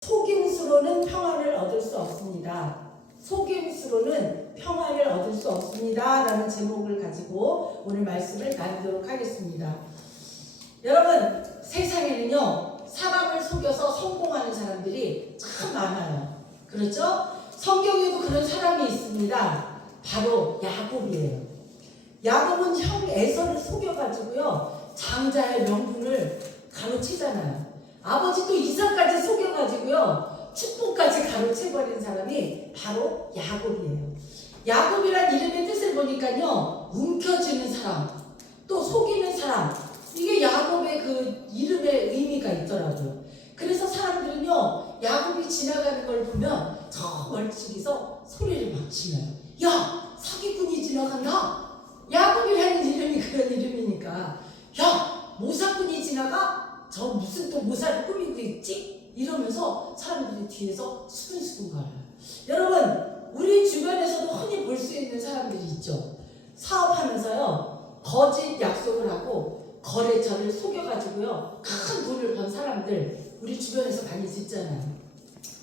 속임수로는 평안을 얻을 수 없습니다. 속임수로는 평안을 얻을 수 없습니다. 라는 제목을 가지고 오늘 말씀을 나누도록 하겠습니다. 여러분, 세상에는요, 사람을 속여서 성공하는 사람들이 참 많아요. 그렇죠? 성경에도 그런 사람이 있습니다. 바로 야곱이에요. 야곱은 형 에서를 속여가지고요, 장자의 명분을 가로채잖아요. 아버지 또 이삭까지 속여가지고요, 축복까지 가로채버린 사람이 바로 야곱이에요. 야곱이란 이름의 뜻을 보니까요, 움켜쥐는 사람, 또 속이는 사람, 이게 야곱의 그 이름의 의미가 있더라고요. 그래서 사람들은요, 야곱이 지나가는 걸 보면 저 멀찍이서 소리를 막 치며요. 야, 사기꾼이 지나간다. 야곱이라는 이름이 그런 이름이니까, 야, 모사꾼이 지나가? 저 무슨 또 모사를 꾸미고 있지? 이러면서 사람들이 뒤에서 수근수근 거려요. 여러분, 우리 주변에서도 흔히 볼 수 있는 사람들이 있죠. 사업하면서요, 거짓 약속을 하고 거래처를 속여가지고요, 큰 돈을 번 사람들 우리 주변에서 많이 있잖아요.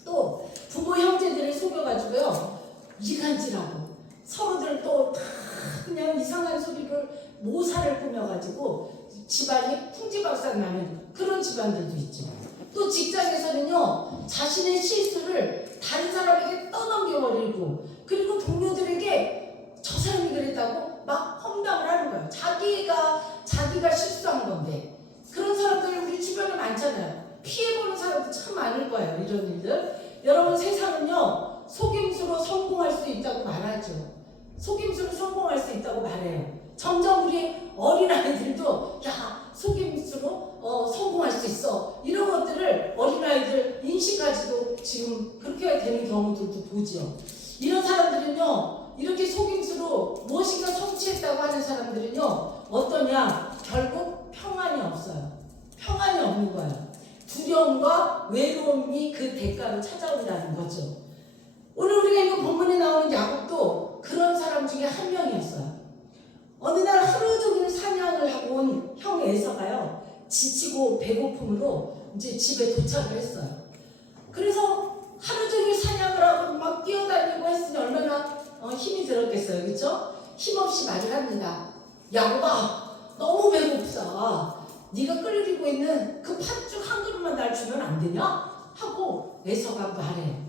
또 부모 형제들을 속여가지고요, 이간질하고 서로들 또 다 그냥 이상한 소리를 모사를 꾸며가지고 집안이 풍지박산 나는 그런 집안들도 있죠. 또 직장에서는요, 자신의 실수를 다른 사람에게 떠넘겨버리고, 그리고 동료들에게 저 사람이 그랬다고 막 험담을 하는 거예요. 자기가 실수한 건데. 그런 사람들 우리 주변에 많잖아요. 피해보는 사람도 참 많을 거예요, 이런 일들. 여러분, 세상은요, 속임수로 성공할 수 있다고 말하죠. 속임수로 성공할 수 있다고 말해요. 점점 우리 어린아이들도 야, 속임수로 성공할 수 있어, 이런 것들을 어린아이들 인식까지도 지금 그렇게 되는 경우들도 보죠. 이런 사람들은요, 이렇게 속임수로 무엇인가 성취했다고 하는 사람들은요, 어떠냐, 결국 평안이 없어요. 평안이 없는 거예요. 두려움과 외로움이 그 대가로 찾아온다는 거죠. 오늘 우리가 이거 본문에 나오는 야곱도 그런 사람 중에 한 명이었어요. 어느 날 하루 종일 사냥을 하고 온 형 에서가요, 지치고 배고픔으로 이제 집에 도착을 했어요. 그래서 하루 종일 사냥을 하고 막 뛰어다니고 했으니 얼마나 힘이 들었겠어요. 그렇죠? 힘없이 말을 합니다. 야곱아, 너무 배고프다. 네가 끓이고 있는 그 팥죽 한 그릇만 날 주면 안 되냐? 하고 에서가 말해요.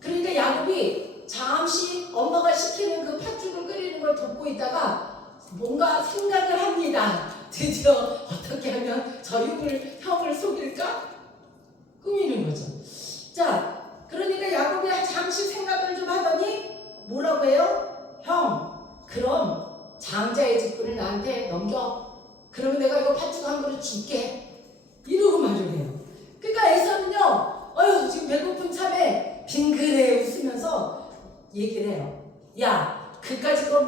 그러니까 야곱이 잠시 엄마가 시키는 그 팥죽을 끓이는 걸 돕고 있다가 뭔가 생각을 합니다. 드디어 어떻게 하면 저 형을 속일까? 꾸미는 거죠. 자, 그러니까 야곱이 잠시 생각을 좀 하더니 뭐라고 해요? 형, 그럼 장자의 직분을 나한테 넘겨. 그러면 내가 이거 팥죽 한 그릇 줄게. 이러고 말을 해요. 그러니까 에서는요, 어휴, 지금 배고픈 참에 빙그레 웃으면서 얘기를 해요. 야, 그까짓 거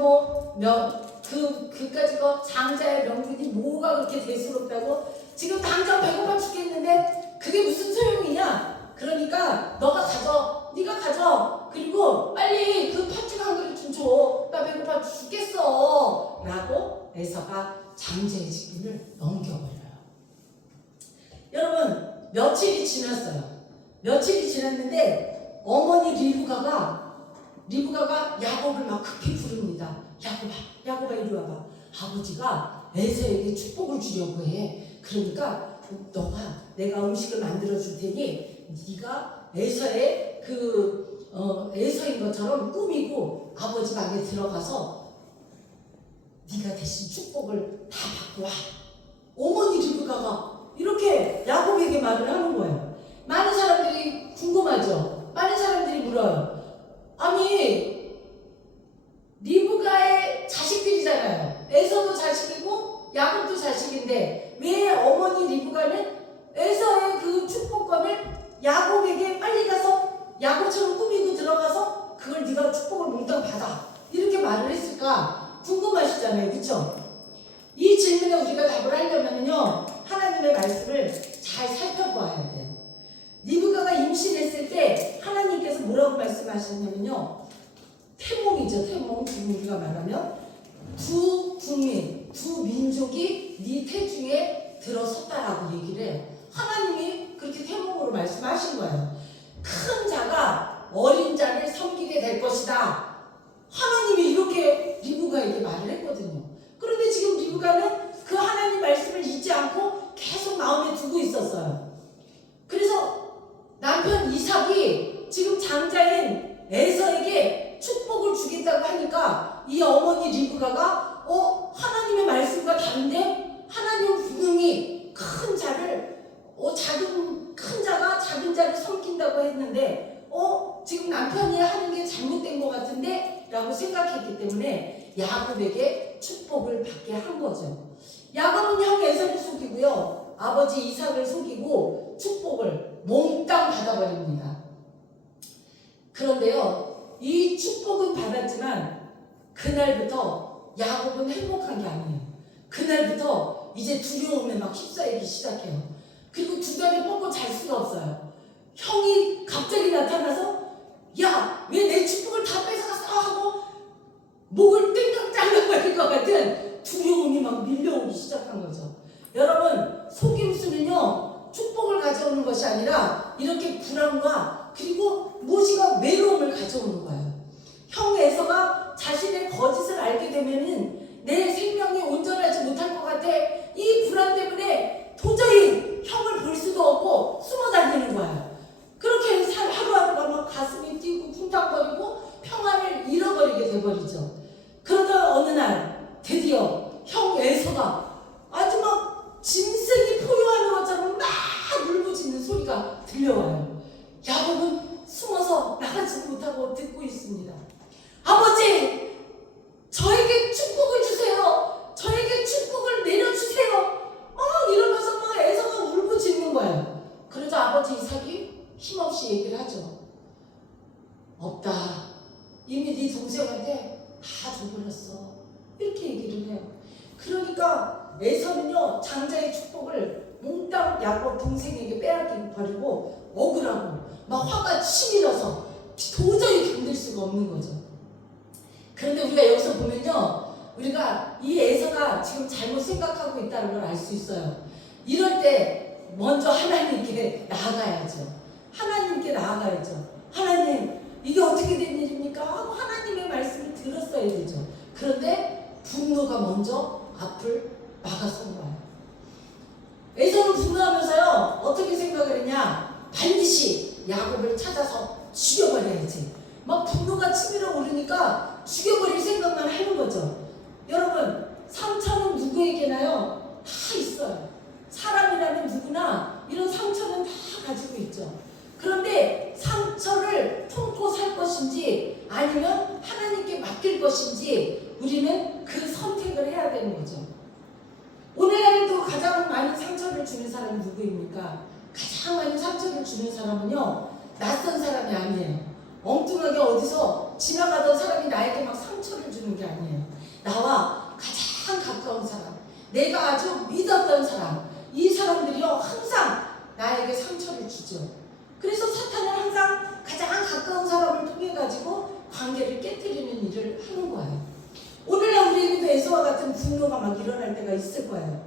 그까짓 거 장자의 명분이 뭐가 그렇게 대수롭다고? 지금 당장 배고파 죽겠는데 그게 무슨 소용이냐? 그러니까 너가 가져. 네가 가져. 그리고 빨리 그 팥죽 한 그릇 좀 줘. 나 배고파 죽겠어. 라고 에서가 장자의 직분을 넘겨버려요. 여러분, 며칠이 지났어요. 며칠이 지났는데 어머니 리브가가 야곱을 막 급히 부릅니다. 야곱아 이리 와봐. 아버지가 에서에게 축복을 주려고 해. 그러니까 내가 음식을 만들어 줄 테니 네가 에서의 에서인 것처럼 꾸미고 아버지 방에 들어가서 네가 대신 축복을 다 받고 와. 어머니 리브가가 이렇게 야곱에게 말을 하는 거예요. 많은 사람들이 궁금하죠. 많은 사람들이 물어요. 아니, 리브가의 자식들이잖아요. 에서도 자식이고 야곱도 자식인데 왜 어머니 리브가는 에서의 그 축복권을 야곱에게 빨리 가서 야곱처럼 꾸미고 들어가서 그걸 네가 축복을 몽땅 받아, 이렇게 말을 했을까 궁금하시잖아요. 그렇죠? 이 질문에 우리가 답을 하려면요, 하나님의 말씀을 잘 살펴보아야 돼요. 리브가가 임신했을 때 하나님께서 뭐라고 말씀하셨냐면요, 태몽이죠. 태몽. 지금 우리가 말하면 두 국민, 두 민족이 네 태중에 들어섰다라고 얘기를 해요. 하나님이 그렇게 태몽으로 말씀하신 거예요. 남편 이삭이 지금 장자인 에서에게 축복을 주겠다고 하니까 이 어머니 리브가가 하나님의 말씀과 다른데 하나님은 분명히 큰 자를 큰 자가 작은 자를 섬긴다고 했는데 지금 남편이 하는 게 잘못된 것 같은데 라고 생각했기 때문에 야곱에게 축복을 받게 한 거죠. 야곱은 형 에서를 속이고요, 아버지 이삭을 속이고 축복을 몽땅 받아버립니다. 그런데요, 이 축복은 받았지만 그날부터 야곱은 행복한 게 아니에요. 그날부터 이제 두려움에 막 휩싸이기 시작해요. 그리고 두 다리 뻗고 잘 수가 없어요. 형이 갑자기 나타나서 야, 왜 내 축복을 다 뺏어갔어? 하고 목을 땡깡 잘라버릴 것 같은 두려움이 막 밀려오기 시작한 거죠. 여러분, 속임수는요, 축복을 가져오는 것이 아니라 이렇게 불안과 그리고 무엇인가 외로움을 가져오는 거예요. 형 에서가 자신의 거짓을 알게 되면은 내 생명이 온전하지 못할 것 같아. 이 불안 때문에 도저히 형을 볼 수도 없고 숨어 다니는 거예요. 그렇게 하루하루가 막 가슴이 뛰고 쿵탕거리고 평안을 잃어버리게 돼버리죠. 그러다 어느 날 드디어 형 에서가 아주 막 짐승이 포효하는 것처럼 막 울부짖는 소리가 들려와요. 야곱은 숨어서 나가지도 못하고 듣고 있습니다. 아버지, 저에게 축복을 주세요. 저에게 축복을 내려주세요. 이러면서 막 에서가 울부짖는 거예요. 그러자 아버지 이삭이 힘없이 얘기를 하죠. 없다. 이미 네 동생한테 다 줘버렸어. 이렇게 얘기를 해요. 그러니까 에서는요, 장자의 축복을 몽땅 야곱 동생에게 빼앗기고 버리고 억울하고 막 화가 치밀어서 도저히 견딜 수가 없는 거죠. 그런데 우리가 여기서 보면요, 우리가 이 에서가 지금 잘못 생각하고 있다는 걸 알 수 있어요. 이럴 때 먼저 하나님께 나아가야죠. 하나님께 나아가야죠. 하나님, 이게 어떻게 된 일입니까? 하고 하나님의 말씀을 들었어야 되죠. 그런데 분노가 먼저 앞을 막아선 거예요. 에서는 분노하면서요, 어떻게 생각을 했냐? 반드시 야곱을 찾아서 죽여버려야지. 막 분노가 치밀어 오르니까 죽여버릴 생각만 하는 거죠. 여러분, 상처는 누구에게나요? 다 있어요. 사람이라면 누구나 이런 상처는 다 가지고 있죠. 그런데 상처를 품고 살 것인지 아니면 하나님께 맡길 것인지 우리는 그 선택을 해야 되는 거죠. 오늘날에도 가장 많은 상처를 주는 사람은 누구입니까? 가장 많은 상처를 주는 사람은요, 낯선 사람이 아니에요. 엉뚱하게 어디서 지나가던 사람이 나에게 막 상처를 주는 게 아니에요. 나와 가장 가까운 사람, 내가 아주 믿었던 사람, 이 사람들이요 항상 나에게 상처를 주죠. 그래서 사탄은 항상 가장 가까운 사람을 통해 가지고 관계를 깨뜨리는 일을 하는 거예요. 오늘날 우리에게도 에서와 같은 분노가 막 일어날 때가 있을 거예요.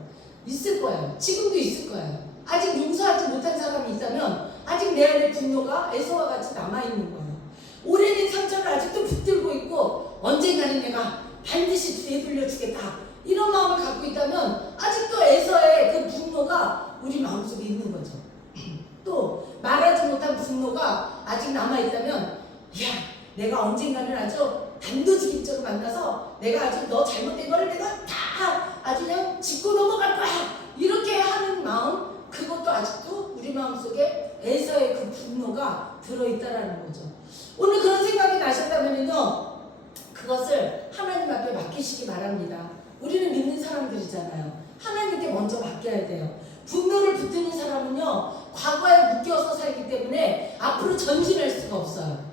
있을 거예요. 지금도 있을 거예요. 아직 용서하지 못한 사람이 있다면 아직 내 안에 분노가 에서와 같이 남아있는 거예요. 오래된 상처를 아직도 붙들고 있고 언젠가는 내가 반드시 되돌려주겠다, 이런 마음을 갖고 있다면 아직도 에서의 그 분노가 우리 마음속에 있는 거죠. 또 말하지 못한 분노가 아직 남아있다면, 야, 내가 언젠가는 아주 단도직입적으로 만나서 내가 아주 너 잘못된 거를 내가 다 아주 그냥 짚고 넘어갈 거야, 이렇게 하는 마음, 그것도 아직도 우리 마음속에 에서의 그 분노가 들어있다라는 거죠. 오늘 그런 생각이 나셨다면요, 그것을 하나님 앞에 맡기시기 바랍니다. 우리는 믿는 사람들이잖아요. 하나님께 먼저 맡겨야 돼요. 분노를 붙드는 사람은요, 과거에 묶여서 살기 때문에 앞으로 전진할 수가 없어요.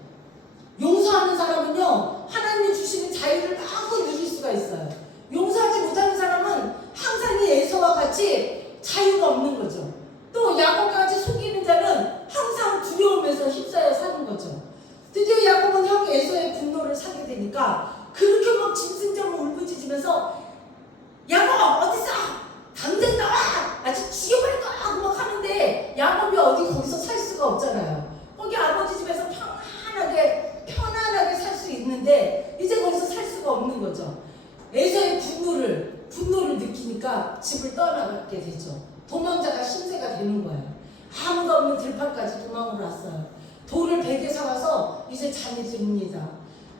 용서하는 사람은요, 하나님이 주시는 자유를 마음껏 누릴 수가 있어요. 용서하지 못하는 사람은 항상 이 에서와 같이 자유가 없는 거죠. 또 야곱까지 속이는 자는 항상 두려우면서 휩싸여 사는 거죠. 드디어 야곱은 형 에서의 분노를 사게 되니까 그렇게 막 짐승처럼 울부짖으면서 야곱 어딨어? 당장 나와! 아주 죽여버릴 거야! 하고 막 하는데 야곱이 어디 거기서 살 수가 없잖아요. 거기 아버지 집에서 편안하게 살 수 있는데 이제 거기서 살 수가 없는 거죠. 에서의 분노를 느끼니까 집을 떠나게 되죠. 도망자가 신세가 되는 거예요. 아무도 없는 들판까지 도망을 왔어요. 누워서 이제 잠이 듭니다.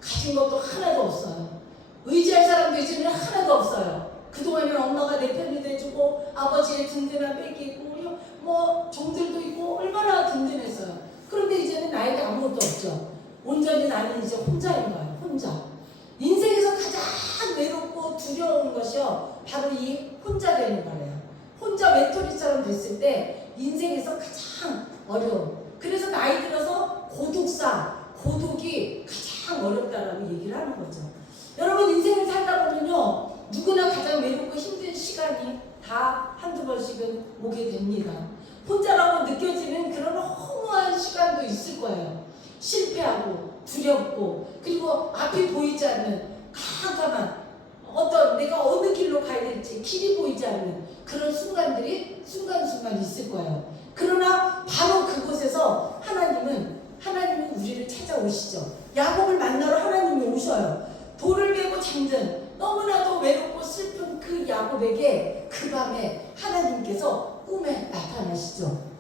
가진 것도 하나도 없어요. 의지할 사람도 이제는 하나도 없어요. 그동안에는 엄마가 내 편이 돼주고 아버지의 든든한 백이 있고 뭐 종들도 있고 얼마나 든든했어요. 그런데 이제는 나에게 아무것도 없죠. 온전히 나는 이제 혼자인 거예요. 혼자. 인생에서 가장 외롭고 두려운 것이요, 바로 이 혼자 되는 거예요. 혼자 외톨이처럼 됐을 때 인생에서 가장 어려워. 그래서 나이 들어서 고독이 가장 어렵다라고 얘기를 하는 거죠. 여러분, 인생을 살다 보면요, 누구나 가장 외롭고 힘든 시간이 다 한두 번씩은 오게 됩니다. 혼자라고 느껴지는 그런 허무한 시간도 있을 거예요. 실패하고 두렵고, 그리고 앞이 보이지 않는 깜깜한 어떤 내가 어느 길로 가야 될지 길이 보이지 않는 그런 순간들이 순간순간 있을 거예요. 그러나 바로 그곳에서 하나님은 우리를 찾아오시죠. 야곱을 만나러 하나님이 오셔요. 돌을 베고 잠든 너무나도 외롭고 슬픈 그 야곱에게 그 밤에 하나님께서 꿈에 나타나시죠.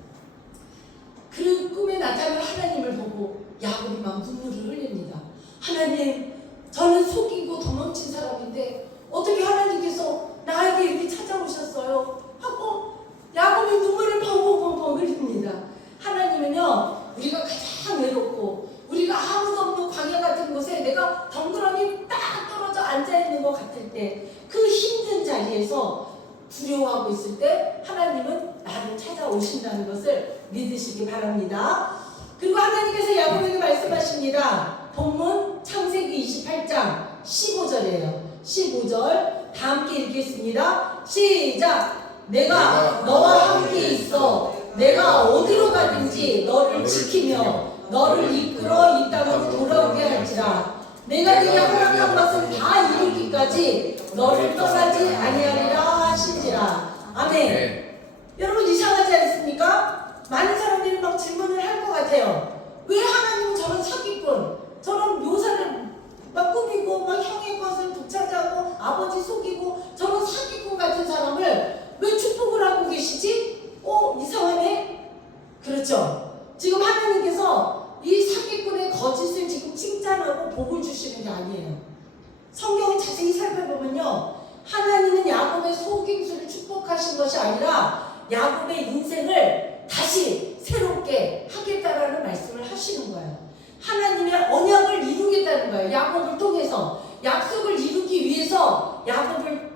그 꿈에 나타난 하나님을 보고 야곱이 막 눈물을 흘립니다. 하나님, 저는 속이고 도망친 사람인데 어떻게 하나님께서 나에게 이렇게 찾아오셨어요? 하고 야곱이 눈물을 펑펑펑펑 흘립니다. 하나님은요, 우리가 가장 외롭고 우리가 아무도 없는 광야 같은 곳에 내가 덩그러니 딱 떨어져 앉아있는 것 같을 때, 그 힘든 자리에서 두려워하고 있을 때 하나님은 나를 찾아오신다는 것을 믿으시기 바랍니다. 그리고 하나님께서 야곱에게 말씀하십니다. 본문 창세기 28장 15절이에요. 15절 다 함께 읽겠습니다. 시작! 내가 너와 함께 있어 내가 어디로 가든지 너를 지키며 너를 이끌어 이 땅으로 돌아오게 할지라. 내가 네게 허락한 것은 다 이루기까지 너를 떠나지 아니하리라 하신지라. 아멘. 여러분, 이상하지 않습니까? 많은 사람들이 막 질문을 할 것 같아요. 왜 하나님은 저런 사기꾼, 저런 묘사를 막 꾸미고 막 형의 것을 독차지하고 아버지 속이고 저런 사기꾼 같은 사람을 왜 축복을 하고 계시지? 이상하네? 그렇죠. 지금 하나님께서 이 사기꾼의 거짓을 지금 칭찬하고 복을 주시는 게 아니에요. 성경을 자세히 살펴보면요, 하나님은 야곱의 속임수를 축복하신 것이 아니라 야곱의 인생을 다시 새롭게 하겠다라는 말씀을 하시는 거예요. 하나님의 언약을 이루겠다는 거예요. 야곱을 통해서 약속을 이루기 위해서 야곱을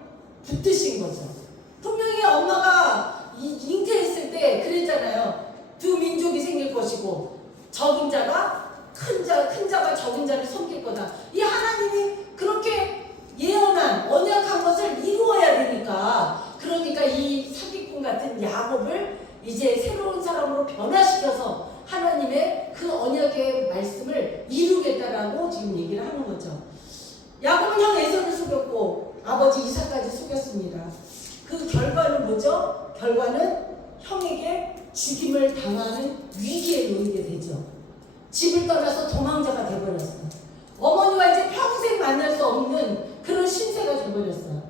붙드신 거죠. 분명히 엄마가 잉태했을 때 그랬잖아요. 두 민족이 생길 것이고 적은 자가 큰 자가 적은 자를 섬길 거다. 이 하나님이 그렇게 예언한 언약한 것을 이루어야 되니까, 그러니까 이 사기꾼 같은 야곱을 이제 새로운 사람으로 변화시켜서 하나님의 그 언약의 말씀을 이루겠다라고 지금 얘기를 하는 거죠. 야곱은 형 에서를 속였고 아버지 이삭까지 속였습니다. 그 결과는 뭐죠? 결과는 형에게 죽임을 당하는 위기에 놓이게 되죠. 집을 떠나서 도망자가 되어버렸어요. 어머니와 이제 평생 만날 수 없는 그런 신세가 되어버렸어요.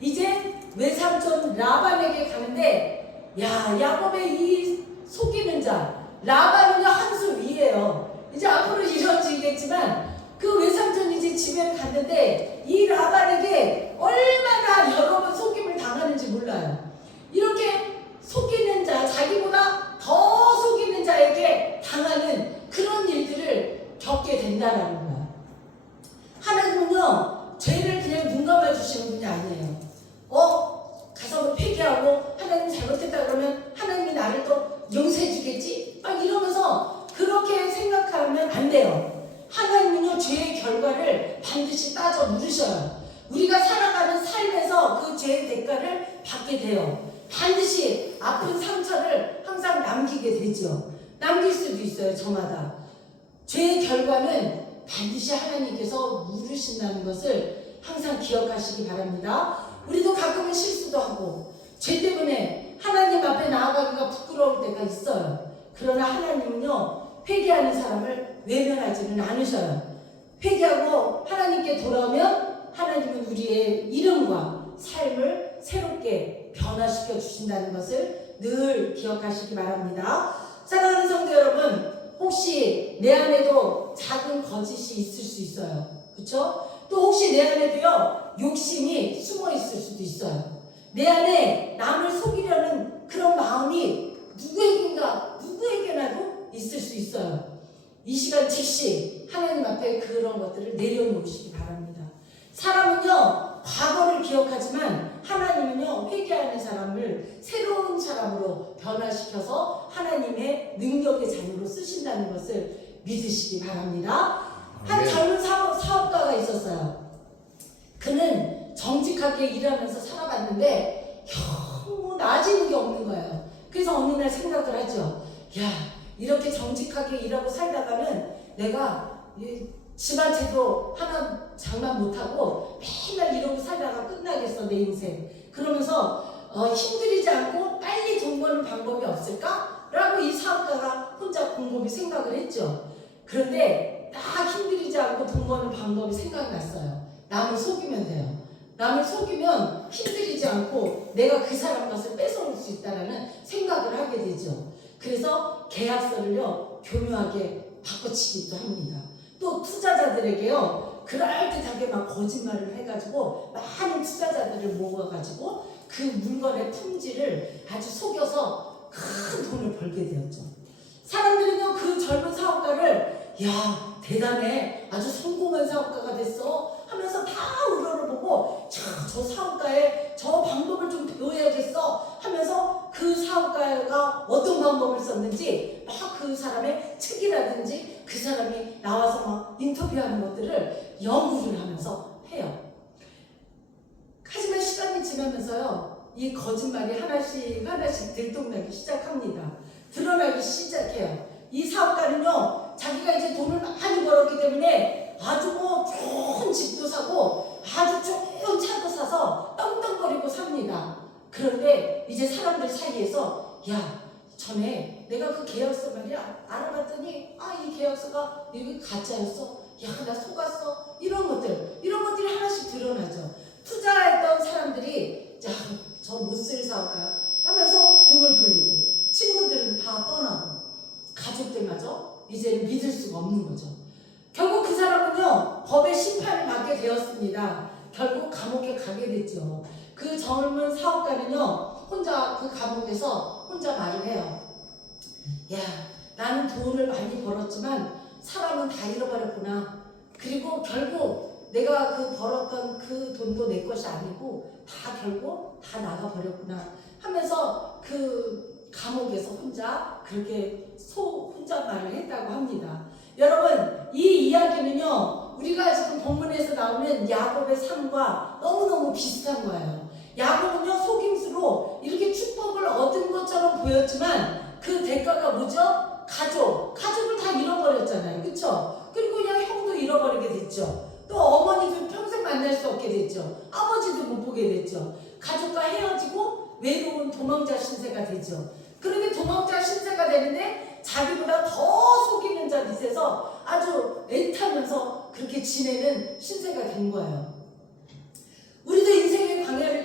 이제 외삼촌 라반에게 가는데, 야곱의 이 속이는 자 라반은 한 수 위에요. 이제 앞으로 이루어지겠지만 그 외삼촌이 이제 집에 갔는데 이 라반에게 얼마나 여러 번 속임을 당하는지 몰라요. 이렇게 속이는 자, 자기보다 더 속이는 자에게 당하는 그런 일들을 겪게 된다는 거야. 하나님은요, 죄를 그냥 눈 감아 주시는 분이 아니에요. 가서 뭐 회개하고 하나님 잘못했다 그러면 하나님이 나를 또 용서해 주겠지? 막 이러면서 그렇게 생각하면 안 돼요. 하나님은요, 죄의 결과를 반드시 따져 물으셔요. 우리가 살아가는 삶에서 그 죄의 대가를 받게 돼요. 반드시 아픈 상처를 항상 남기게 되죠. 남길 수도 있어요, 저마다. 죄의 결과는 반드시 하나님께서 물으신다는 것을 항상 기억하시기 바랍니다. 우리도 가끔은 실수도 하고 죄 때문에 하나님 앞에 나아가기가 부끄러울 때가 있어요. 그러나 하나님은요, 회개하는 사람을 외면하지는 않으셔요. 회개하고 하나님께 돌아오면 하나님은 우리의 이름과 삶을 새롭게 변화시켜 주신다는 것을 늘 기억하시기 바랍니다. 사랑하는 성도 여러분, 혹시 혹시 내 안에도 작은 거짓이 있을 수 있어요. 그렇죠? 또 혹시 내 안에도요 욕심이 숨어 있을 수도 있어요. 내 안에 남을 속이려는 그런 마음이 누구에게나도 있을 수 있어요. 이 시간 즉시 하나님 앞에 그런 것들을 내려놓으시기 바랍니다. 사람은요 과거를 기억하지만 하나님은요 회개하는 사람을 새로운 사람으로 변화시켜서 하나님의 능력의 자녀로 쓰신다는 것을 믿으시기 바랍니다. 한 젊은 사업가가 있었어요. 그는 정직하게 일하면서 살아봤는데 너무 나아지는 게 없는 거예요. 그래서 어느 날 생각을 하죠. 야, 이렇게 정직하게 일하고 살다가는 내가 집안 제도 하나 장만 못하고 맨날 이러고 살다가 끝나겠어 내 인생. 그러면서 힘들이지 않고 빨리 돈 버는 방법이 없을까? 라고 이 사업가가 혼자 곰곰이 생각을 했죠. 그런데 딱 힘들이지 않고 돈 버는 방법이 생각났어요. 남을 속이면 돼요. 남을 속이면 힘들이지 않고 내가 그 사람 것을 뺏어올 수 있다는 생각을 하게 되죠. 그래서 계약서를요 교묘하게 바꿔치기도 합니다. 또 투자자들에게요 그럴듯하게 막 거짓말을 해가지고 많은 투자자들을 모아가지고 그 물건의 품질을 아주 속여서 큰 돈을 벌게 되었죠. 사람들은요 그 젊은 사업가를 야 대단해 아주 성공한 사업가가 됐어 하면서 다 우러러보고 저 사업가의 저 방법을 좀 배워야겠어 하면서 그 사업가가 어떤 방법을 썼는지 막 그 사람의 책이라든지 그 사람이 나와서 막 인터뷰하는 것들을 연구를 하면서 해요. 하지만 시간이 지나면서요 이 거짓말이 하나씩 들통나기 시작합니다. 드러나기 시작해요. 이 사업가는요 자기가 이제 돈을 많이 벌었기 때문에 아주 좋은 집도 사고 아주 좋은 차도 사서 떵떵거리고 삽니다. 그런데 이제 사람들 사이에서 야 전에 내가 그 계약서 말이야 알아봤더니 이 계약서가 이게 가짜였어. 야 나 속았어. 이런 것들이 하나씩 드러나죠. 투자했던 사람들이 자 저 못 쓸 사업가 하면서 등을 돌리고 친구들은 다 떠나고 가족들마저 이제는 믿을 수가 없는 거죠. 결국 그 사람은요 법의 심판을 받게 되었습니다. 결국 감옥에 가게 됐죠. 그 젊은 사업가는요 혼자 그 감옥에서 혼자 말을 해요. 야 나는 돈을 많이 벌었지만 사람은 다 잃어버렸구나. 그리고 결국 내가 그 벌었던 그 돈도 내 것이 아니고 다 결국 다 나가버렸구나 하면서 그 감옥에서 혼자 그렇게 혼자 말을 했다고 합니다. 여러분 이 이야기는요 우리가 지금 본문에서 나오는 야곱의 삶과 너무너무 비슷한 거예요. 야곱은요 속임수로 이렇게 축복을 얻은 것처럼 보였지만 그 대가가 뭐죠? 가족을 다 잃어버렸잖아요. 그쵸? 그리고 그냥 형도 잃어버리게 됐죠. 또 어머니도 평생 만날 수 없게 됐죠. 아버지도 못 보게 됐죠. 가족과 헤어지고 외로운 도망자 신세가 되죠. 그런데 도망자 신세가 되는데 자기보다 더 속이는 자 밑에서 아주 애타면서 그렇게 지내는 신세가 된 거예요. 우리도 인생의 광야를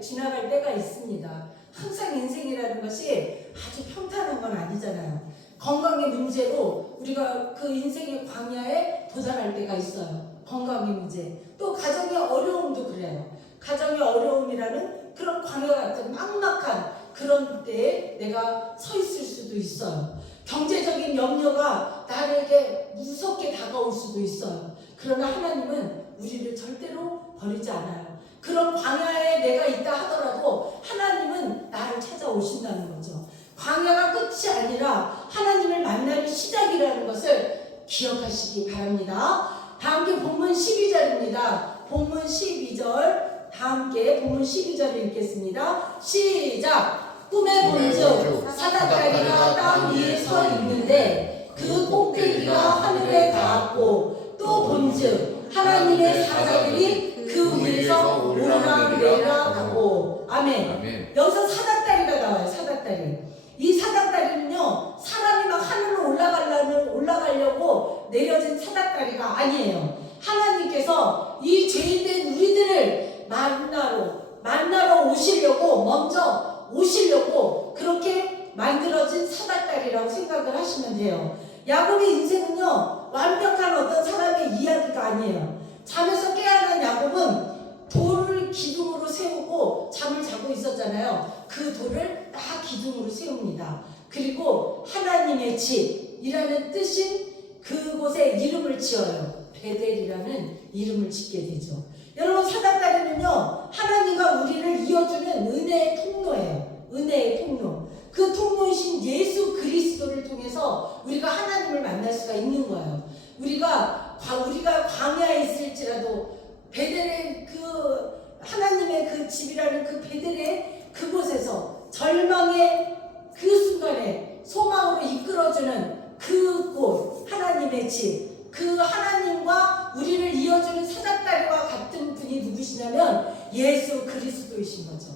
지나갈 때가 있습니다. 항상 인생이라는 것이 아주 평탄한 건 아니잖아요. 건강의 문제로 우리가 그 인생의 광야에 도달할 때가 있어요. 건강의 문제. 또 가정의 어려움도 그래요. 가정의 어려움이라는 그런 광야 같은 막막한 그런 때에 내가 서 있을 수도 있어요. 경제적인 염려가 나에게 무섭게 다가올 수도 있어요. 그러나 하나님은 우리를 절대로 버리지 않아요. 그런 광야에 내가 있다 하더라도 하나님은 나를 찾아오신다는 거죠. 광야가 끝이 아니라 하나님을 만나는 시작이라는 것을 기억하시기 바랍니다. 다 함께 본문 12절입니다. 본문 12절 다 함께 본문 12절을 읽겠습니다. 시작! 꿈에 본즉 사닥다리가 땅 위에 서 있는데 그 꼭대기가 하늘에 닿았고 또 본즉 하나님의 사자들이 그 위에서 오르락내리락 하고 아멘. 여기서 사닥다리가 나와요. 사닥다리. 이 사닥다리는요 사람이 막 하늘로 올라가려고 내려진 사닥다리가 아니에요. 하나님께서 이 죄인된 우리들을 만나러 오시려고 먼저 오시려고 그렇게 만들어진 사닥다리라고 생각을 하시면 돼요. 야곱의 인생은요, 완벽한 어떤 사람의 이야기가 아니에요. 잠에서 깨어난 야곱은 돌을 기둥으로 세우고 잠을 자고 있었잖아요. 그 돌을 딱 기둥으로 세웁니다. 그리고 하나님의 집이라는 뜻인 그곳에 이름을 지어요. 베델이라는 이름을 짓게 되죠. 여러분, 사닥다리는요, 하나님과 우리를 이어주는 은혜의 통로예요. 은혜의 통로. 그 통로이신 예수 그리스도를 통해서 우리가 하나님을 만날 수가 있는 거예요. 우리가 광야에 있을지라도 베델의 그 하나님의 그 집이라는 그 베델의 그곳에서 절망의 그 순간에 소망으로 이끌어주는 그곳, 하나님의 집, 그 하나님과 우리를 이어주는 사닥다리와 같은 분이 누구시냐면 예수 그리스도이신 거죠.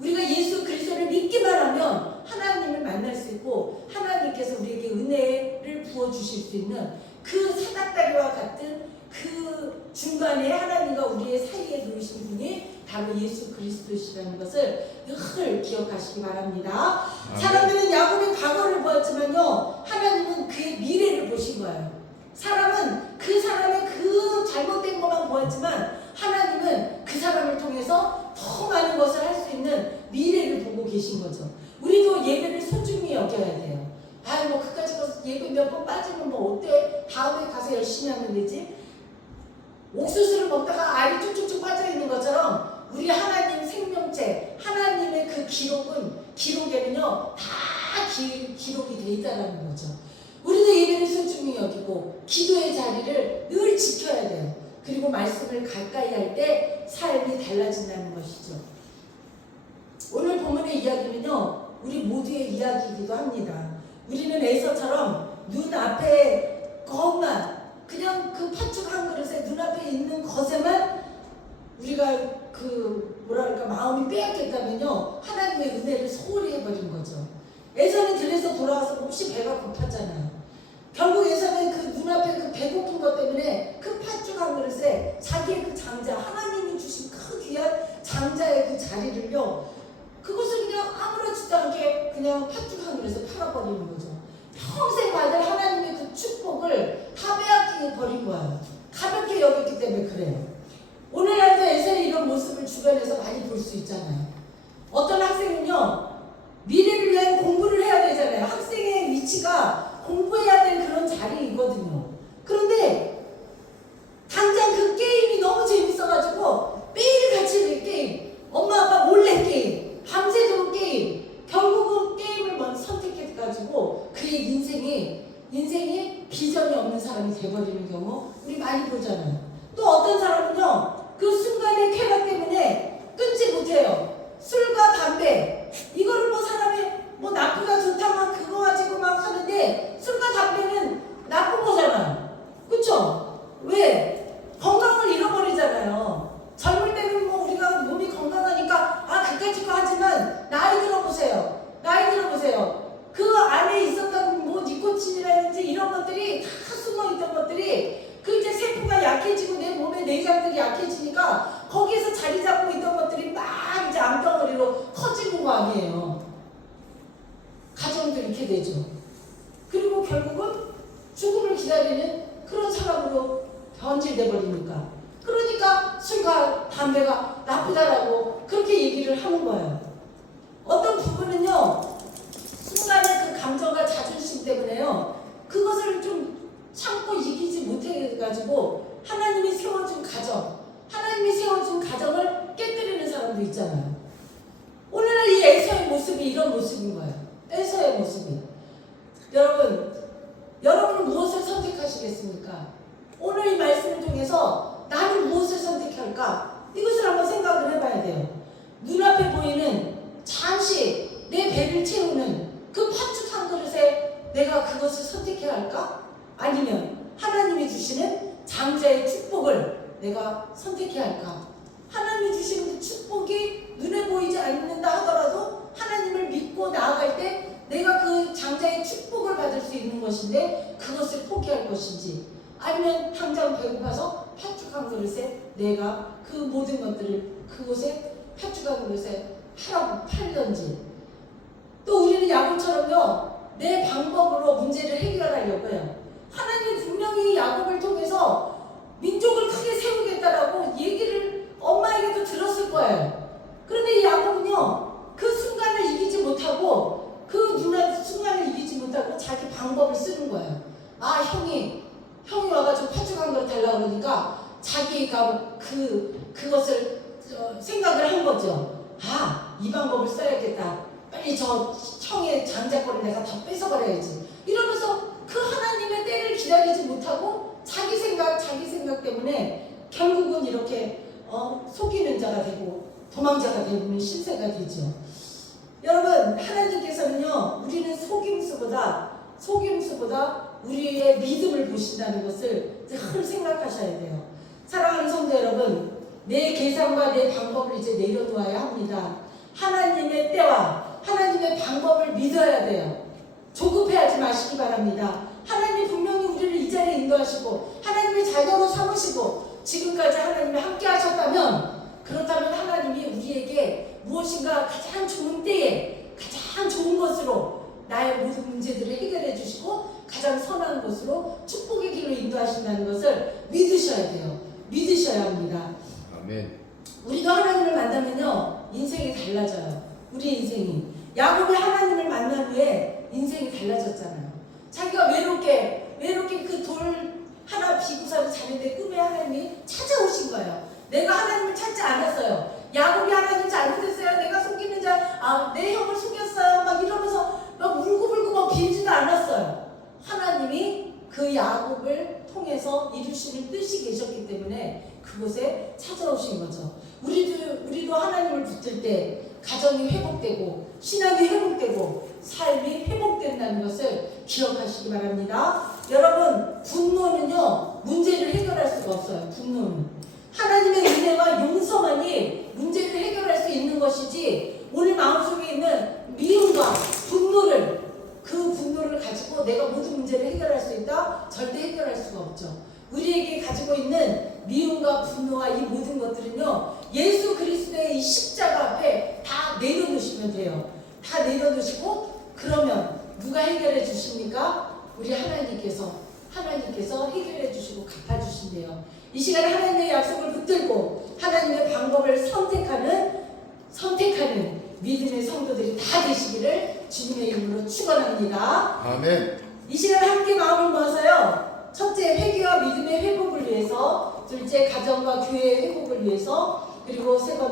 우리가 예수 그리스도를 믿기만 하면 하나님을 만날 수 있고 하나님께서 우리에게 은혜를 부어주실 수 있는 그 사닥다리와 같은 그 중간에 하나님과 우리의 사이에 놓으신 분이 바로 예수 그리스도시라는 것을 늘 기억하시기 바랍니다. 사람들은 야곱의 과거를 보았지만요, 하나님은 그의 미래를 보신 거예요. 사람은 그 사람의 그 잘못된 것만 보았지만 하나님은 그 사람을 통해서 더 많은 것을 할 수 있는 미래를 보고 계신 거죠. 우리도 예배를 소중히 여겨야 돼요. 아유, 뭐 그까지 가서 예배 몇 번 빠지면 뭐 어때? 다음에 가서 열심히 하면 되지? 옥수수를 먹다가 알이 쭉쭉쭉 빠져있는 것처럼 우리 하나님 생명체, 하나님의 그 기록에는요, 다 기록이 돼 있다는 거죠. 우리도 예배를 소중히 여기고 기도의 자리를 늘 지켜야 돼요. 그리고 말씀을 가까이 할 때 삶이 달라진다는 것이죠. 오늘 본문의 이야기는요, 우리 모두의 이야기이기도 합니다. 우리는 에서처럼 눈앞에 것만, 그냥 그 팥죽 한 그릇에 눈앞에 있는 것에만 우리가 마음이 빼앗겼다면요, 하나님의 은혜를 소홀히 해버린 거죠. 에서는 들에서 돌아와서 몹시 배가 고팠잖아요. 결국 에서는 그 눈앞에 그 배고픈 것 때문에 그 팥죽 한 그릇에 자기의 그 장자, 하나님이 주신 그 귀한 장자의 그 자리를요, 그것을 그냥 아무렇지도 않게 그냥 팥죽 한 그릇에 팔아버리는 거죠. 평생 받을 하나님의 그 축복을 다 빼앗기게 버린 거예요. 가볍게 여겼기 때문에 그래요. 오늘날도 에서의 이런 모습을 주변에서 많이 볼 수 있잖아요. 어떤 학생은요, 미래를 위한 공부를 해야 되잖아요. 학생의 위치가 공부해야 될 그런 자리이거든요. 그런데 당장 그 게임이 너무 재밌어가지고 매일 같이 할 게임, 엄마 아빠 몰래 게임, 밤새도록 게임, 결국은 게임을 먼저 선택해가지고 그의 인생이 비전이 없는 사람이 돼버리는 경우 우리 많이 보잖아요. 또 어떤 사람은요, 그 순간의 쾌락 때문에 끊지 못해요. 술과 담배, 이거를 뭐 사람이 뭐 나쁘다 좋다 막 그거 가지고 막 하는데, 술과 담배는 나쁜 거잖아요. 그쵸? 왜? 건강을 잃어버리잖아요. 젊을 때는 뭐 우리가 몸이 건강하니까 그까짓 거 하지만 나이 들어보세요. 그 안에 있었던 뭐 니코틴이라든지 이런 것들이 다 숨어있던 것들이 그 이제 세포가 약해지고 내 몸의 내장들이 약해지니까 거기에서 자리 잡고 있던 것들이 막 이제 암덩어리로 커지는 거 아니에요. 가정도 이렇게 되죠. 그리고 결국은 죽음을 기다리는 그런 사람으로 변질돼 버리니까. 그러니까 술과 담배가 나쁘다라고 그렇게 얘기를 하는 거예요. 어떤 부분은요, 순간의 그 감정과 자존심 때문에요, 그것을 좀 참고 이기지 못해가지고 하나님이 세워준 가정을 깨뜨리는 사람도 있잖아요. 오늘날 이 에서의 모습이 이런 모습인 거예요. 에서의 모습이. 여러분은 무엇을 선택하시겠습니까? 오늘 이 말씀을 통해서 나는 무엇을 선택할까? 이것을 한번 생각을 해봐야 돼요. 눈앞에 보이는 잠시 내 배를 채우는 그 팥죽 한 그릇에 내가 그것을 선택해야 할까? 아니면 하나님이 주시는 장자의 축복을 내가 선택해야 할까? 하나님이 주시는 그 축복이 눈에 보이지 않는다 하더라도 하나님을 믿고 나아갈 때 내가 그 장자의 축복을 받을 수 있는 것인데 그것을 포기할 것인지, 아니면 당장 배고파서 팥죽 한 그릇에 내가 그 모든 것들을 그곳에 팥죽 한 그릇에 팔던지. 또 우리는 야곱처럼요, 내 방법으로 문제를 해결하려고요. 형이 와가지고 팥죽 한 그릇 달라고 그러니까 자기가 그것을 생각을 한 거죠. 이 방법을 써야겠다. 빨리 저 형의 장자권을 내가 다 뺏어버려야지. 이러면서 그 하나님의 때를 기다리지 못하고 자기 생각 때문에 결국은 이렇게 속이는 자가 되고 도망자가 되는 신세가 되죠. 여러분, 하나님께서는요, 우리는 속임수보다 우리의 믿음을 보신다는 것을 늘 생각하셔야 돼요. 사랑하는 성도 여러분, 내 계산과 내 방법을 이제 내려놓아야 합니다. 하나님의 때와 하나님의 방법을 믿어야 돼요. 조급해하지 마시기 바랍니다. 하나님 분명히 우리를 이 자리에 인도하시고 하나님의 자녀로 삼으시고 지금까지 하나님이 함께 하셨다면, 그렇다면 하나님이 우리에게 무엇인가 가장 좋은 때에 가장 좋은 것으로 나의 모든 문제들을 해결해 주시고 가장 선한 것으로 축복의 길로 인도하신다는 것을 믿으셔야 돼요. 믿으셔야 합니다. 아멘. 우리도 하나님을 만나면요, 인생이 달라져요. 우리 인생이. 야곱이 하나님을 만난 후에 인생이 달라졌잖아요. 자기가 외롭게 그 돌 하나 비구사를 자는데 꿈에 하나님이 찾아오신 거예요. 내가 하나님을 찾지 않았어요. 야곱이 하나님 잘못했어요. 내가 속이는 내 형을 속였어요. 막 이러면서 막 울고불고 막 빌지도 않았어요. 하나님이 그 야곱을 통해서 이루시는 뜻이 계셨기 때문에 그곳에 찾아오신 거죠. 우리도 하나님을 붙들 때 가정이 회복되고 신앙이 회복되고 삶이 회복된다는 것을 기억하시기 바랍니다. 여러분, 분노는요, 문제를 해결할 수가 없어요. 분노는 하나님의 은혜와 용서만이 문제를 해결할 수 있는 것이지, 오늘 마음속에 있는 미움과 그 분노를 가지고 내가 모든 문제를 해결할 수 있다? 절대 해결할 수가 없죠. 우리에게 가지고 있는 미움과 분노와 이 모든 것들은요, 예수 그리스도의 이 십자가 앞에 다 내려놓으시면 돼요. 다 내려놓으시고, 그러면 누가 해결해 주십니까? 우리 하나님께서 해결해 주시고 갚아주신대요. 이 시간에 하나님의 약속을 붙들고 하나님의 방법을 선택하는 믿음의 성도들이 다 되시기를 주님의 이름으로 축원합니다. 아멘. 이 시간에 함께 마음을 모아서요, 첫째, 회개와 믿음의 회복을 위해서, 둘째, 가정과 교회의 회복을 위해서, 그리고 세 번째,